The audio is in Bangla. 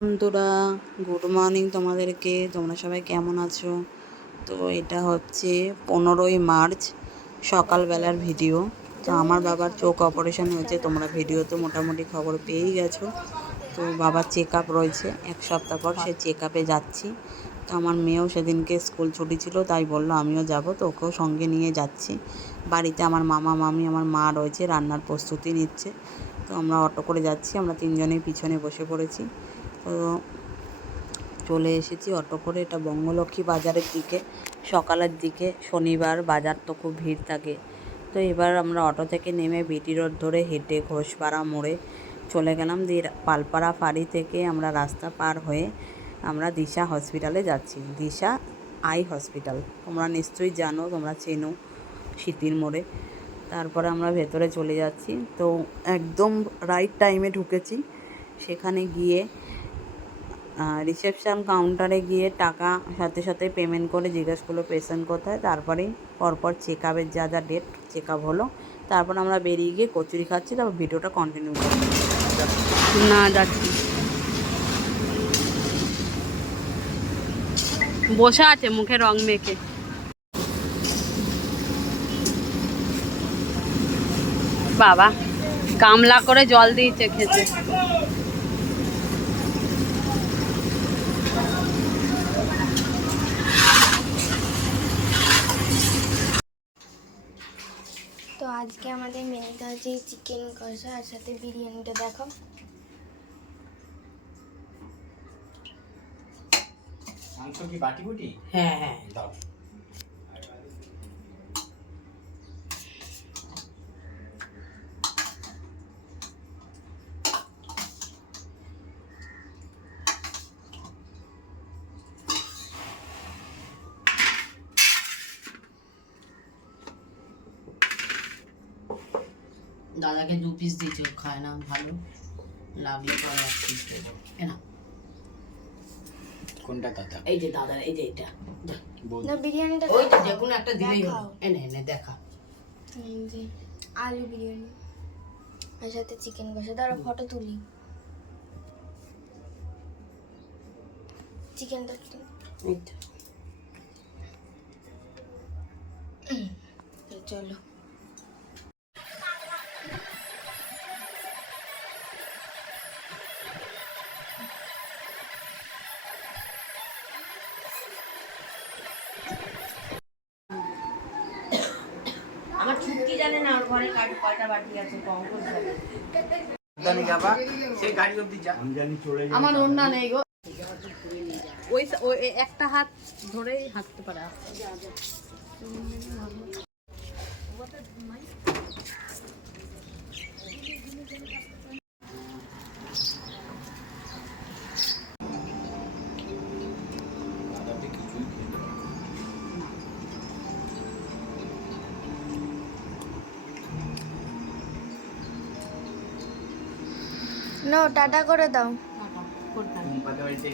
বন্ধুরা, গুড মর্নিং তোমাদেরকে। তোমরা সবাই কেমন আছো? তো এটা হচ্ছে 15ই মার্চ সকালবেলার ভিডিও। তো আমার বাবার চোখ অপারেশন হয়েছে, তোমরা ভিডিওতে মোটামুটি খবর পেয়েই গেছো। তো বাবার চেক আপ রয়েছে, এক সপ্তাহ পর সে চেক আপে যাচ্ছি। তো আমার মেয়েও সেদিনকে স্কুল ছুটি ছিল, তাই বললো আমিও যাব, তো ওকেও সঙ্গে নিয়ে যাচ্ছি। বাড়িতে আমার মামা মামি আমার মা রয়েছে, রান্নার প্রস্তুতি নিচ্ছে। তো আমরা অটো করে যাচ্ছি, আমরা তিনজনেই পিছনে বসে পড়েছি। তো চলে এসেছি অটো করে। এটা বঙ্গলক্ষ্মী বাজারের দিকে, সকালের দিকে, শনিবার বাজার তো খুব ভিড় থাকে। তো এবার আমরা অটো থেকে নেমে বিটি রোড ধরে হেঁটে ঘোষপাড়া মোড়ে চলে গেলাম। দিয়ে পালপাড়া ফাঁড়ি থেকে আমরা রাস্তা পার হয়ে আমরা দিশা হসপিটালে যাচ্ছি। দিশা আই হসপিটাল তোমরা নিশ্চয়ই জানো, তোমরা চেনো, স্মৃতির মোড়ে। তারপরে আমরা ভেতরে চলে যাচ্ছি। তো একদম রাইট টাইমে ঢুকেছি। সেখানে গিয়ে রিসেপশান কাউন্টারে গিয়ে টাকা সাথে সাথে পেমেন্ট করে জিজ্ঞেস করলো পেশেন্ট কোথায়। তারপরেই পরপর চেক আপের যা যা ডেট চেক আপ হলো। তারপর আমরা বেরিয়ে গিয়ে কচুরি খাচ্ছি। তারপর ভিডিওটা কন্টিনিউ করছি। না যাচ্ছি, বসে আছে মুখে রং মেখে। বাবা গামলা করে জল দিয়েছে খেতে। তো আজকে আমাদের মেনুতে আছে চিকেন কষা আর সাথে বিরিয়ানিটা দেখো। মাংস কি বাটি বুটি? হ্যাঁ হ্যাঁ দাও। দাদাকে 2 পিস দিয়েছে, খায় না, ভালো লাগলে পরে 1 পিস দেবো। না কোনটা দাদা? এই যে দাদা, এই যে এটা না বিরিয়ানিটা ওইটা যে কোনো একটা দিলেই হলো। এনে এনে দেখা। এই যে আলু বিরিয়ানি আর সাথে চিকেন কষা। দাঁড়া ফটো তুলি। চিকেনটা এইটা তো চলো। আমার ছুটকি জানে না ওর ঘরে কয়টা বাটি আছে, কম করে জানে। জানি বাবা সেই গাড়ি অবধি যা। আমি জানি চলে যাবে। আমার ওন্না নেই গো। ওই ওই একটা হাত ধরেই হাঁটতে পারে। নো টাটা করে দাও। করতে বাড়িতে